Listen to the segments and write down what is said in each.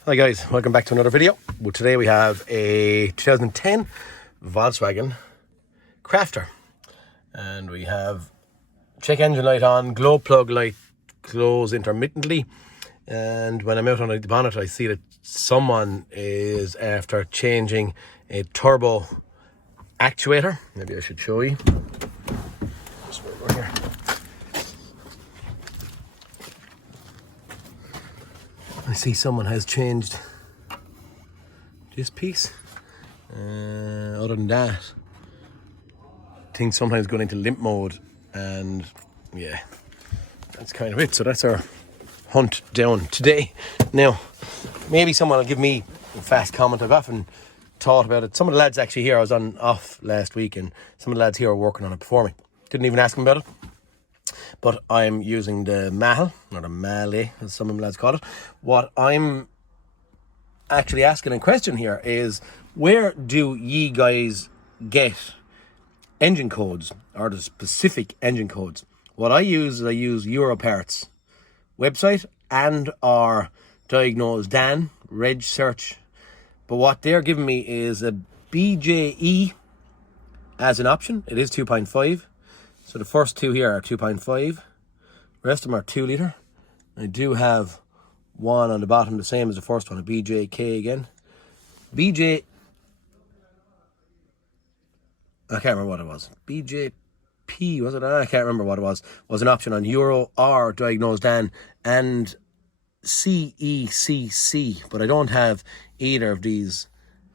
Hi guys, welcome back to another video. Well, today we have a 2010 Volkswagen Crafter, and we have check engine light on, glow plug light glows intermittently, and when I'm out on the bonnet I see that someone is after changing a turbo actuator. Maybe I should show you. Just right over here. I see someone has changed this piece. Other than that, things sometimes go into limp mode, and yeah, that's kind of it. So that's our hunt down today. Now, maybe someone will give me a fast comment. I've often thought about it. Some of the lads actually here, I was on off last week, and some of the lads here are working on it before me. Didn't even ask them about it. But I'm using the Mahal, or the Male, as some of the lads call it. What I'm actually asking in question here is, where do ye guys get engine codes, or the specific engine codes? What I use is I use Europarts website and or Diagnose Dan reg search. But what they're giving me is a BJE as an option. It is 2.5. So the first two here are 2.5. The rest of them are 2 litre. I do have one on the bottom, the same as the first one, a BJK again. BJ, I can't remember what it was. BJP, was it? I can't remember what it was. Was an option on Euro or Diagnose Dan and CECC, but I don't have either of these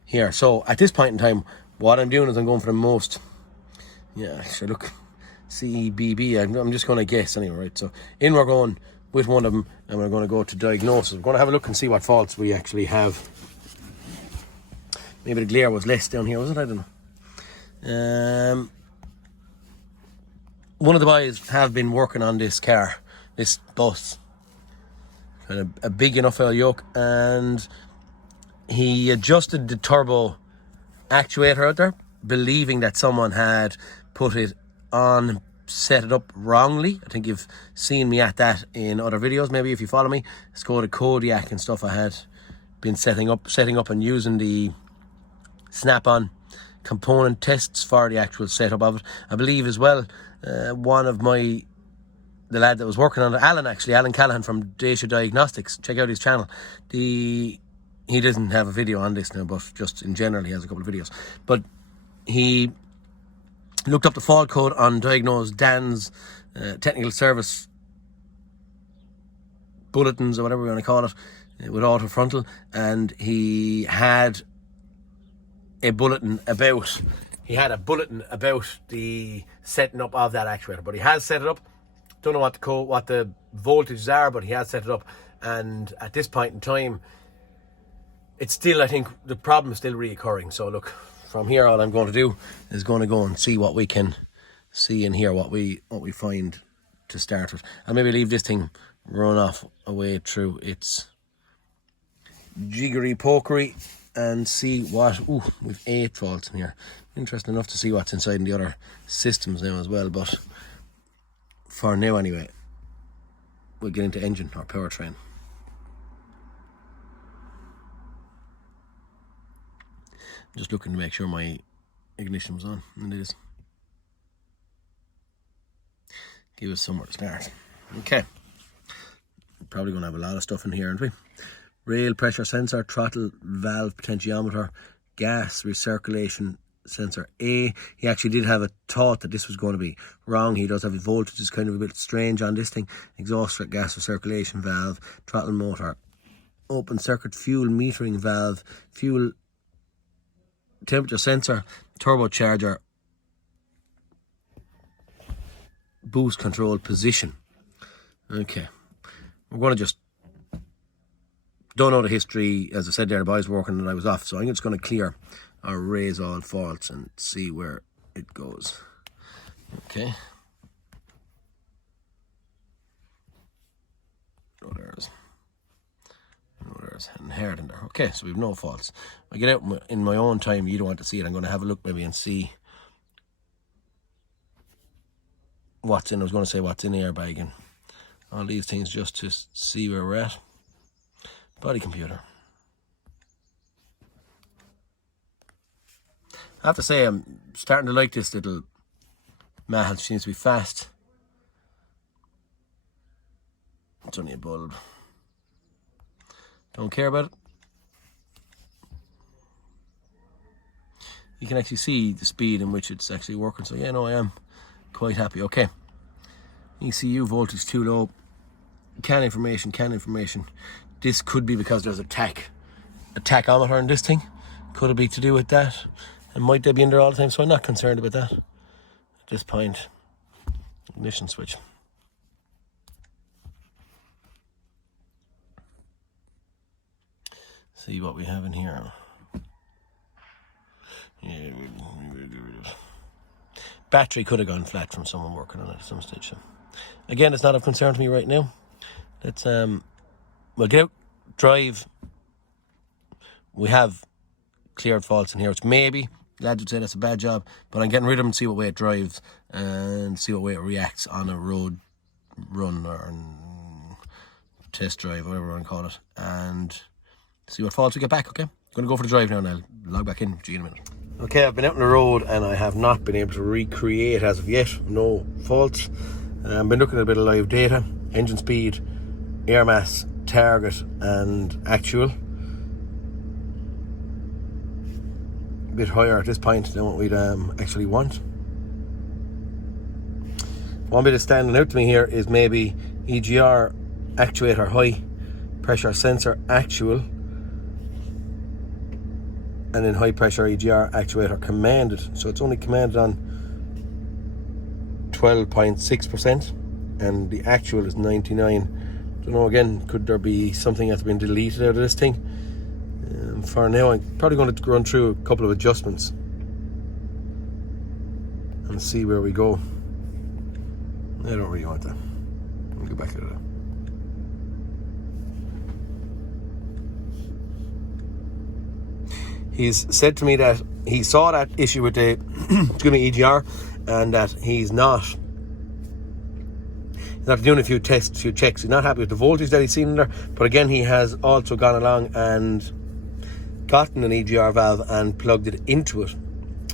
here. So at this point in time, what I'm doing is I'm going for the most, yeah, sure, look, CEBB, I'm just going to guess anyway, right? So in we're going with one of them, and we're going to go to diagnosis. We're going to have a look and see what faults we actually have. Maybe the glare was less down here, was it? I don't know. One of the boys have been working on this car, this bus, kind of a big enough oil yoke, and he adjusted the turbo actuator out there, believing that someone had put it on, set it up wrongly. I think you've seen me at that in other videos, maybe if you follow me. It's called a Kodiak and stuff. I had been setting up and using the snap-on component tests for the actual setup of it. I believe as well, one of the lad that was working on it, Alan Callahan from Dacia Diagnostics, check out his channel. He doesn't have a video on this now, but just in general he has a couple of videos. But he looked up the fault code on Diagnose Dan's technical service bulletins, or whatever we want to call it, with auto frontal, and he had a bulletin about the setting up of that actuator. But he has set it up. Don't know what the voltages are, but he has set it up, and at this point in time, it's still, I think the problem is still reoccurring. So look, from here, all I'm going to do is going to go and see what we can see in here, what we find to start with. I'll maybe leave this thing run off away through its jiggery pokery and see what. Ooh, we've 8 faults in here. Interesting enough to see what's inside in the other systems now as well. But for now, anyway, we'll get into engine or powertrain. Just looking to make sure my ignition was on, and it is. Give us somewhere to start. Okay. We're probably going to have a lot of stuff in here, aren't we? Rail pressure sensor, throttle valve potentiometer, gas recirculation sensor A. He actually did have a thought that this was going to be wrong. He does have a voltage, is kind of a bit strange on this thing. Exhaust gas recirculation valve, throttle motor, open circuit fuel metering valve, fuel temperature sensor, turbocharger, boost control position. Okay, we're going to just, don't know the history. As I said there, the boys were working and I was off, so I'm just going to clear or erase all faults and see where it goes. Okay. Oh, there's inherent in there. Okay, so we've no faults. I get out in my own time. You don't want to see it. I'm going to have a look maybe and see what's in. I was going to say what's in the airbag and all these things, just to see where we're at. Body computer. have to say I'm starting to like this little mahal. Seems to be fast. It's only a bulb. Don't care about it. You can actually see the speed in which it's actually working. So yeah, no, I am quite happy. Okay. ECU voltage too low. CAN information. This could be because there's a tachometer in this thing. Could it be to do with that? And might they be in there all the time? So I'm not concerned about that at this point. Ignition switch. See what we have in here. Yeah, battery could have gone flat from someone working on it at some stage. So. Again, it's not of concern to me right now. Let's we'll get out, drive. We have cleared faults in here, which maybe lads would say that's a bad job, but I'm getting rid of them and see what way it drives and see what way it reacts on a road run or test drive, whatever you want to call it, and see what faults we get back. Okay, I'm gonna go for the drive now and I'll log back in with you in a minute. Okay, I've been out on the road and I have not been able to recreate as of yet. No faults. I've been looking at a bit of live data, engine speed, air mass, target and actual. A bit higher at this point than what we'd actually want. One bit that's standing out to me here is maybe EGR actuator high, pressure sensor actual, and then high pressure EGR actuator commanded. So it's only commanded on 12.6% and the actual is 99. Don't know, again, could there be something that's been deleted out of this thing? For now, I'm probably going to run through a couple of adjustments and see where we go. I don't really want that. I'll go back to that. He's said to me that he saw that issue with the EGR, and that he's not doing a few tests, a few checks. He's not happy with the voltage that he's seen in there, but again, he has also gone along and gotten an EGR valve and plugged it into it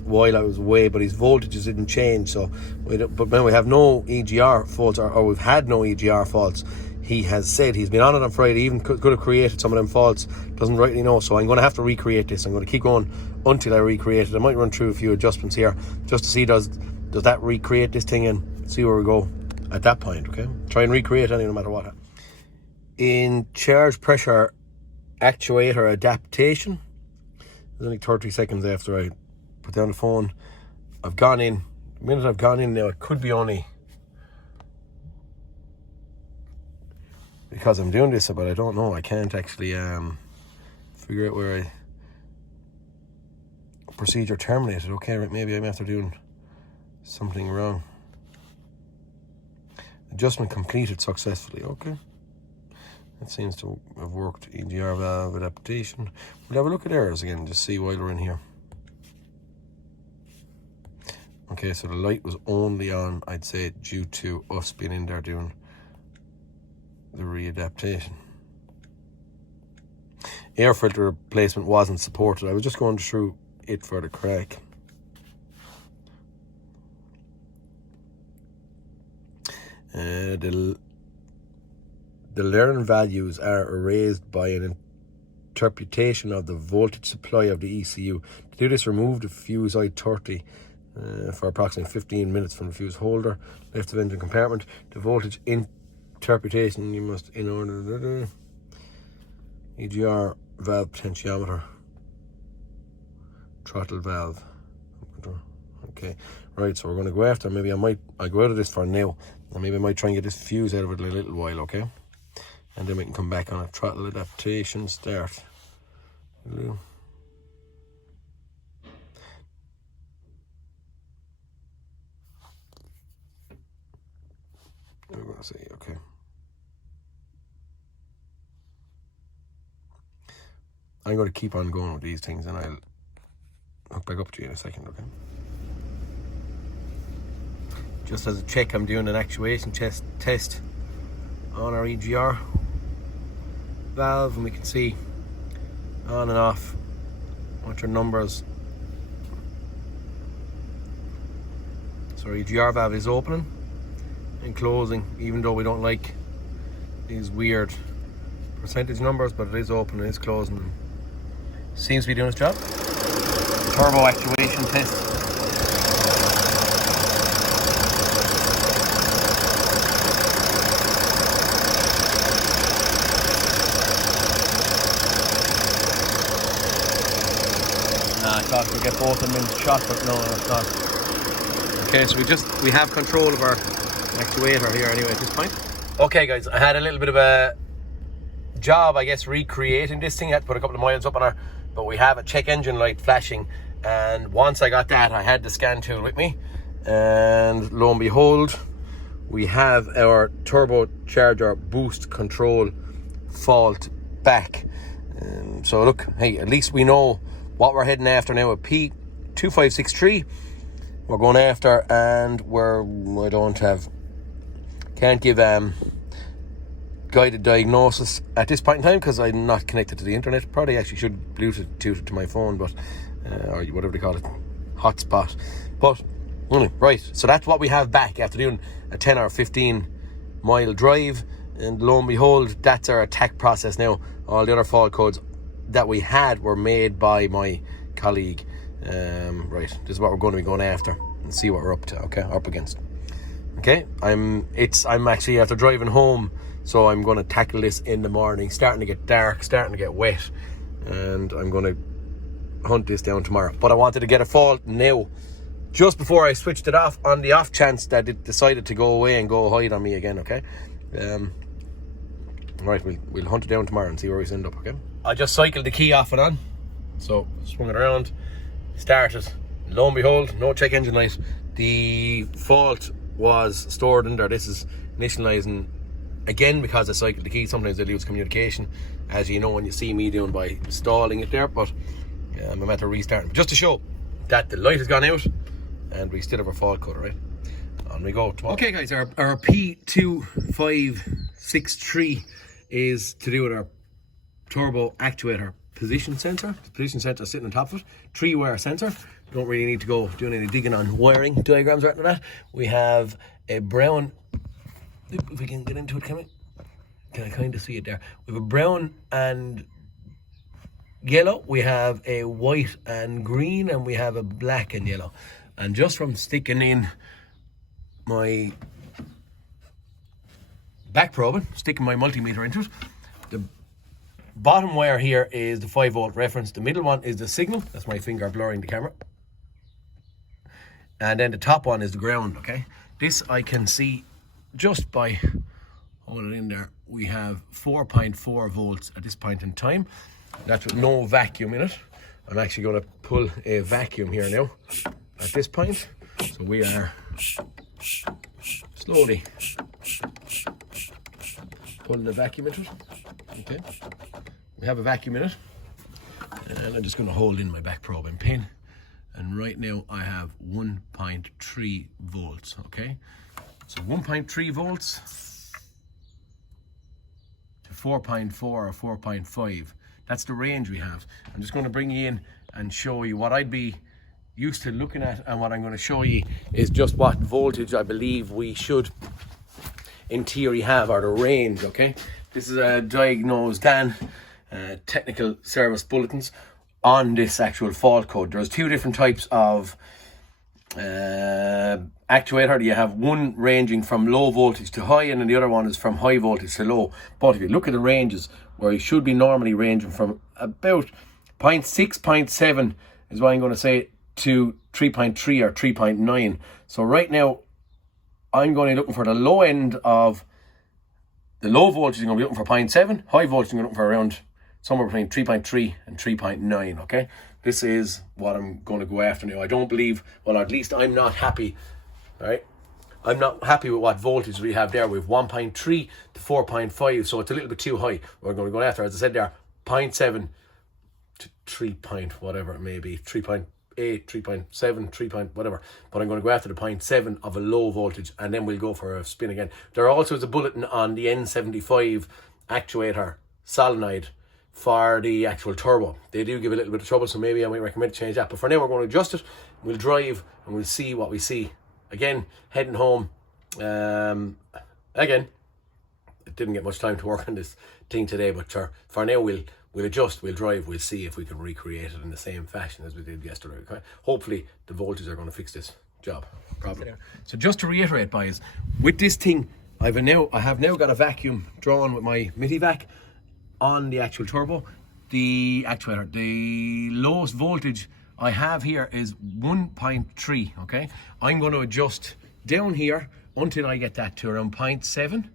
while I was away, but his voltages didn't change. So, but when we have no EGR faults, or we've had no EGR faults, he has said he's been on it on Friday, even could have created some of them faults, doesn't rightly know. So I'm going to have to recreate this. I'm going to keep going until I recreate it. I might run through a few adjustments here just to see does that recreate this thing and see where we go at that point. Okay, try and recreate it no matter what. In charge pressure actuator adaptation, there's only 30 seconds after I put down the phone. I've gone in. The minute I've gone in now, it could be only because I'm doing this, but I don't know. I can't actually figure out where procedure terminated. Okay, right, maybe I'm after doing something wrong. Adjustment completed successfully. Okay, that seems to have worked. EGR valve adaptation. We'll have a look at errors again to see why we're in here. Okay, so the light was only on, I'd say, due to us being in there doing the readaptation. Air filter replacement wasn't supported. I was just going through it for the crack. The learned values are erased by an interpretation of the voltage supply of the ECU. To do this, remove the fuse I30 for approximately 15 minutes from the fuse holder, left of engine compartment. The voltage interpretation you must in order. EGR valve potentiometer, throttle valve. Okay, right, so we're going to go after, maybe I'll go out of this for now, and maybe I might try and get this fuse out of it in a little while, okay? And then we can come back on it. Throttle adaptation, start. Hello. We're going to see, okay. I'm going to keep on going with these things and I'll hook back up to you in a second, okay? Just as a check, I'm doing an actuation test on our EGR valve, and we can see on and off what your numbers So your GR valve is opening and closing, even though we don't like these weird percentage numbers, but it is opening, it is closing. Seems to be doing its job. Turbo actuation test. I thought we'd get both of them in shot, but no, it's not. Okay, so we have control of our actuator here anyway at this point. Okay guys, I had a little bit of a job, I guess, recreating this thing. I had to put a couple of miles up on her, but we have a check engine light flashing, and once I got that, I had the scan tool with me, and lo and behold, we have our turbocharger boost control fault back. So look, hey, at least we know what we're heading after now with P2563. We're going after, and can't give guided diagnosis at this point in time because I'm not connected to the internet. Probably actually should Bluetooth it to my phone, but or whatever they call it, hotspot. But right, so that's what we have back after doing a 10 or 15 mile drive, and lo and behold, that's our attack process now. All the other fault codes that we had were made by my colleague. Right, this is what we're going to be going after and see what we're up to. Okay, up against. Okay, I'm actually after driving home, so I'm going to tackle this in the morning. Starting to get dark, starting to get wet, and I'm going to hunt this down tomorrow. But I wanted to get a fault now, just before I switched it off, on the off chance that it decided to go away and go hide on me again. Okay, right, we'll hunt it down tomorrow and see where we end up. Okay, I just cycled the key off and on, so swung it around, started. Lo and behold, no check engine light. The fault was stored in there. This is initializing again because I cycled the key. Sometimes I lose communication, as you know when you see me doing by stalling it there, but I'm at to restarting. But just to show that the light has gone out and we still have our fault code, right? On we go. Okay guys, our P2563 is to do with our turbo actuator position sensor. The position sensor sitting on top of it. 3-wire sensor. Don't really need to go doing any digging on wiring diagrams or anything like that. We have a brown, if we can get into it, can I kind of see it there? We have a brown and yellow, we have a white and green, and we have a black and yellow. And just from sticking in my back probing, sticking my multimeter into it, the bottom wire here is the 5-volt reference. The middle one is the signal. That's my finger blurring the camera. And then the top one is the ground, okay? This I can see just by holding it in there. We have 4.4 volts at this point in time. That's with no vacuum in it. I'm actually going to pull a vacuum here now at this point. So we are slowly pulling the vacuum into it. Okay, we have a vacuum in it, and I'm just going to hold in my back probing pin, and right now I have 1.3 volts. Okay, so 1.3 volts to 4.4 or 4.5. That's the range we have. I'm just going to bring you in and show you what I'd be used to looking at, and what I'm going to show you is just what voltage I believe we should in theory have, or the range. Okay, this is a diagnosed Dan technical service bulletins on this actual fault code. There's 2 different types of actuator. You have one ranging from low voltage to high, and then the other one is from high voltage to low. But if you look at the ranges, where you should be normally ranging from about 0.6, 0.7 is what I'm going to say, to 3.3 or 3.9. So right now I'm going to be looking for the low end of the low voltage. I'm going to be looking for 0.7. High voltage I'm going to look for around somewhere between 3.3 and 3.9. Okay, this is what I'm going to go after now. I don't believe, well, at least I'm not happy. All right, I'm not happy with what voltage we have there. We have 1.3 to 4.5, so it's a little bit too high. We're going to go after, as I said there, 0.7 to 3 point whatever it may be, 3.8, 3.7, 3 point whatever. But I'm going to go after the 0.7 of a low voltage, and then we'll go for a spin again. There also is a bulletin on the N75 actuator solenoid for the actual turbo. They do give a little bit of trouble, so maybe I might recommend to change that. But for now, we're going to adjust it. We'll drive and we'll see what we see again, heading home. Again, it didn't get much time to work on this thing today, but for now we'll adjust, we'll drive, we'll see if we can recreate it in the same fashion as we did yesterday. Okay? Hopefully the voltage are going to fix this problem. So just to reiterate, boys, with this thing, I have now got a vacuum drawn with my MIDI-vac on the actual turbo. The actuator, the lowest voltage I have here is 1.3, okay? I'm going to adjust down here until I get that to around 0.7,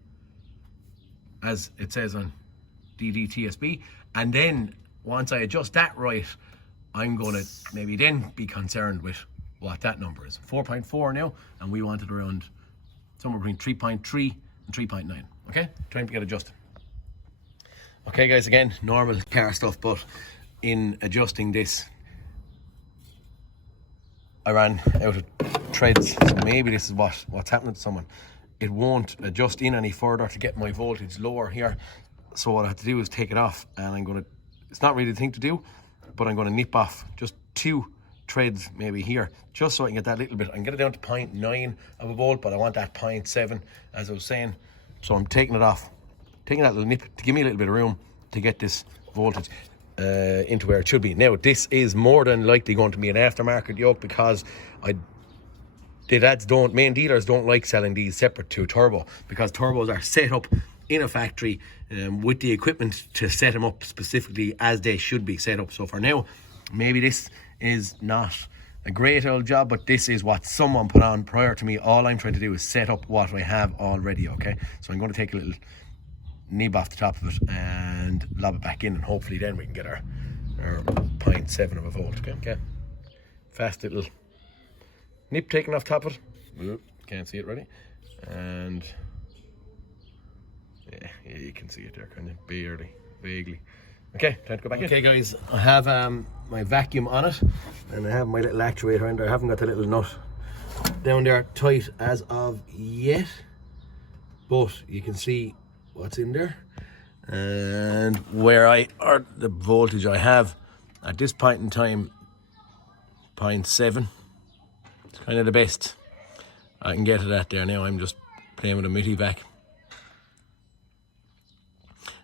as it says on DDTSB. And then once I adjust that right, I'm going to maybe then be concerned with what that number is. 4.4 now, and we want it around somewhere between 3.3 and 3.9, okay? Trying to get adjusted. Okay guys, again, normal car stuff, but in adjusting this, I ran out of threads, so maybe this is what's happening to someone. It won't adjust in any further to get my voltage lower here. So what I have to do is take it off, and it's not really the thing to do, but I'm gonna nip off just 2 threads maybe here, just so I can get that little bit. I can get it down to 0.9 of a volt, but I want that 0.7, as I was saying. So I'm taking it off, taking that little nip to give me a little bit of room to get this voltage into where it should be. Now, this is more than likely going to be an aftermarket yoke, because main dealers don't like selling these separate to turbo, because turbos are set up in a factory with the equipment to set them up specifically as they should be set up. So for now, maybe this is not a great old job, but this is what someone put on prior to me. All I'm trying to do is set up what I have already, okay? So I'm going to take a little nib off the top of it and lob it back in, and hopefully then we can get our 0.7 of a volt, okay? Fast little nip taken off top of it. Can't see it, ready? And yeah, you can see it there, kind of barely, vaguely. Okay, time to go back in. Okay guys, I have my vacuum on it, and I have my little actuator in there. I haven't got the little nut down there tight as of yet, but you can see what's in there, and the voltage I have at this point in time, 0.7. It's kind of the best I can get it at there now. I'm just playing with a MIDI-vac,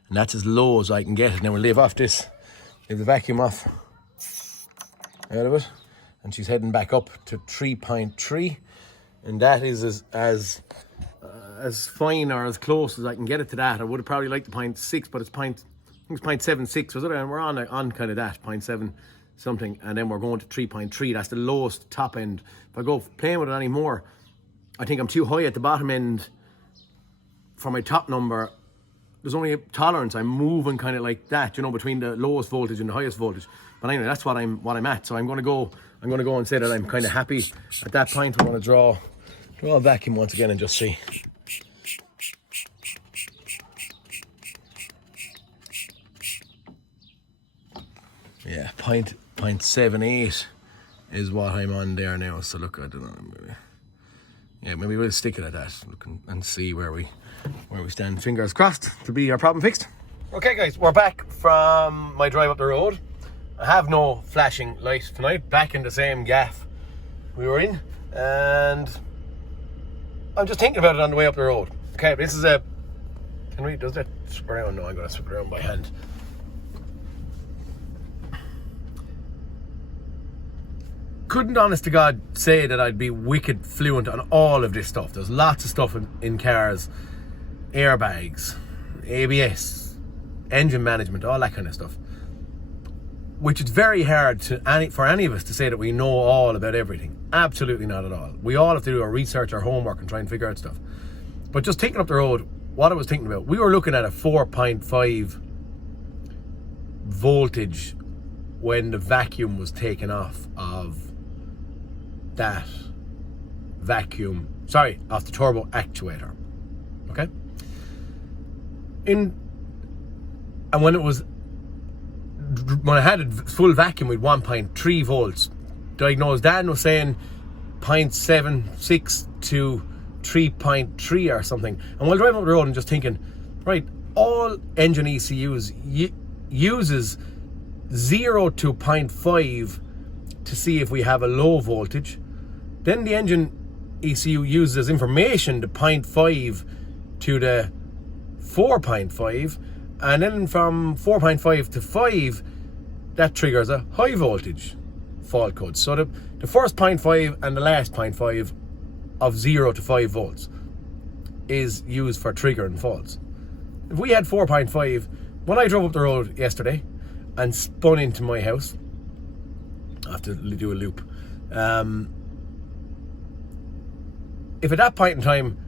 and that's as low as I can get it. Now we'll leave the vacuum off out of it, and she's heading back up to 3.3, and that is as fine or as close as I can get it to that. I would have probably liked the 0.6, but it's 0.76, was it? And we're on kind of that 0.7 something, and then we're going to 3.3. That's the lowest top end. If I go playing with it anymore, I think I'm too high at the bottom end for my top number. There's only a tolerance. I'm moving kind of like that, you know, between the lowest voltage and the highest voltage. But anyway, that's what I'm at. So I'm gonna go and say that I'm kind of happy at that point. I'm gonna draw a vacuum once again and just see. Yeah, 0.78 is what I'm on there now. So look, I don't know. Maybe we'll stick it at that. Look and see where we stand. Fingers crossed to be our problem fixed. Okay, guys, we're back from my drive up the road. I have no flashing light tonight. Back in the same gaff we were in, and I'm just thinking about it on the way up the road. Okay, this is does that swap around? No, I'm going to swap around by hand. Couldn't, honest to God, say that I'd be wicked fluent on all of this stuff. There's lots of stuff in cars, airbags, ABS, engine management, all that kind of stuff, which is very hard for any of us to say that we know all about everything. Absolutely not at all. We all have to do our research, our homework, and try and figure out stuff. But just taking up the road, what I was thinking about, we were looking at a 4.5 voltage when the vacuum was taken off of that off the turbo actuator, okay? And when I had a full vacuum with 1.3 volts, diagnosed Dan was saying 0.76 to 3.3 or something. And while driving up the road and just thinking, right, all engine ECUs uses 0 to 0.5 to see if we have a low voltage. Then the engine ECU uses as information the 0.5 to the 4.5, and then from 4.5 to 5, that triggers a high voltage fault code. So the first 0.5 and the last 0.5 of 0 to 5 volts is used for triggering faults. If we had 4.5, when I drove up the road yesterday and spun into my house, I have to do a loop. If at that point in time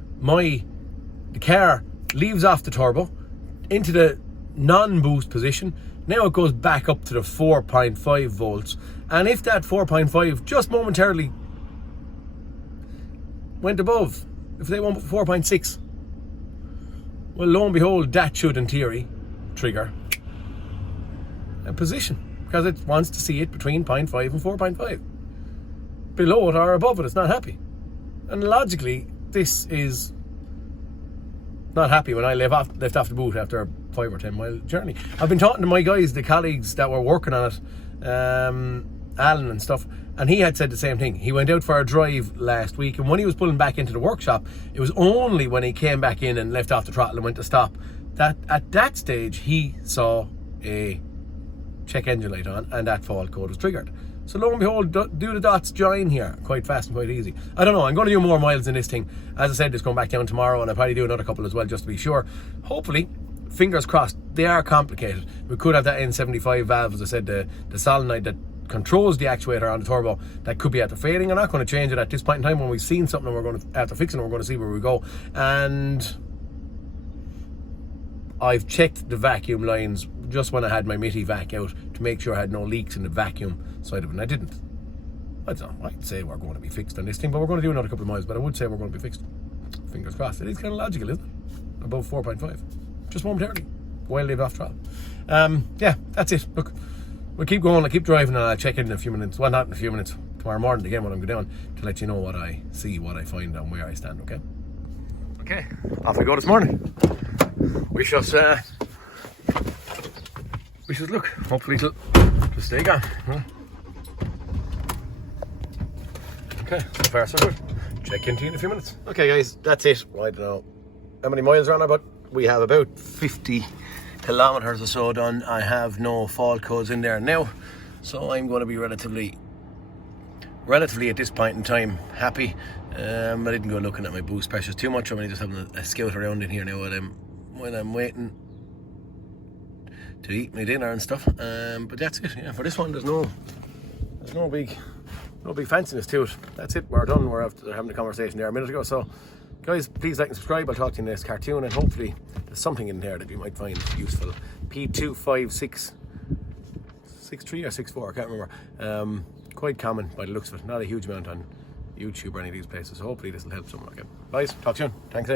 the car leaves off the turbo into the non-boost position, now it goes back up to the 4.5 volts. And if that 4.5 just momentarily went above, if they went 4.6, well, lo and behold, that should in theory trigger a position, because it wants to see it between 0.5 and 4.5. Below it or above it, it's not happy. And logically, this is not happy when I left off the boot after a 5 or 10 mile journey. I've been talking to my guys, the colleagues that were working on it, Alan and stuff, and he had said the same thing. He went out for a drive last week, and when he was pulling back into the workshop, it was only when he came back in and left off the throttle and went to stop that at that stage he saw a check engine light on and that fault code was triggered. So lo and behold, do the dots join here quite fast and quite easy. I don't know, I'm going to do more miles in this thing. As I said, it's going back down tomorrow, and I'll probably do another couple as well just to be sure. Hopefully, fingers crossed, they are complicated. We could have that N75 valve, as I said, the solenoid that controls the actuator on the turbo, that could be after failing. I'm not going to change it at this point in time. When we've seen something and we're going to, after fixing it, we're going to see where we go. And I've checked the vacuum lines just when I had my MITI vac out to make sure I had no leaks in the vacuum side of it, and I didn't. I don't know, I'd say we're going to be fixed on this thing, but we're going to do another couple of miles, but I would say we're going to be fixed. Fingers crossed. It is kind of logical, isn't it? Above 4.5. Just momentarily. While they've off throttle. Yeah, that's it. Look, we'll keep going, I'll keep driving, and I'll check in a few minutes. Well, not in a few minutes. Tomorrow morning again when I'm going down, to let you know what I see, what I find, and where I stand, okay? Okay, off we go this morning. We shall look, hopefully it'll just stay gone. Huh? Okay, so far so good. Check into you in a few minutes. Okay guys, that's it. I don't know how many miles are on it, but we have about 50 kilometers or so done. I have no fault codes in there now, so I'm going to be relatively at this point in time happy. I didn't go looking at my boost pressures too much. I'm only just having a scout around in here now when I'm waiting to eat my dinner and stuff. But that's it. Yeah, for this one, there's no big fanciness to it. That's it. We're done. We're after having a conversation there a minute ago. So, guys, please like and subscribe. I'll talk to you in this cartoon, and hopefully there's something in there that you might find useful. P2563 or 64, I can't remember. Quite common by the looks of it. Not a huge amount on YouTube or any of these places. So hopefully this will help someone. Okay, guys, talk soon. Thanks.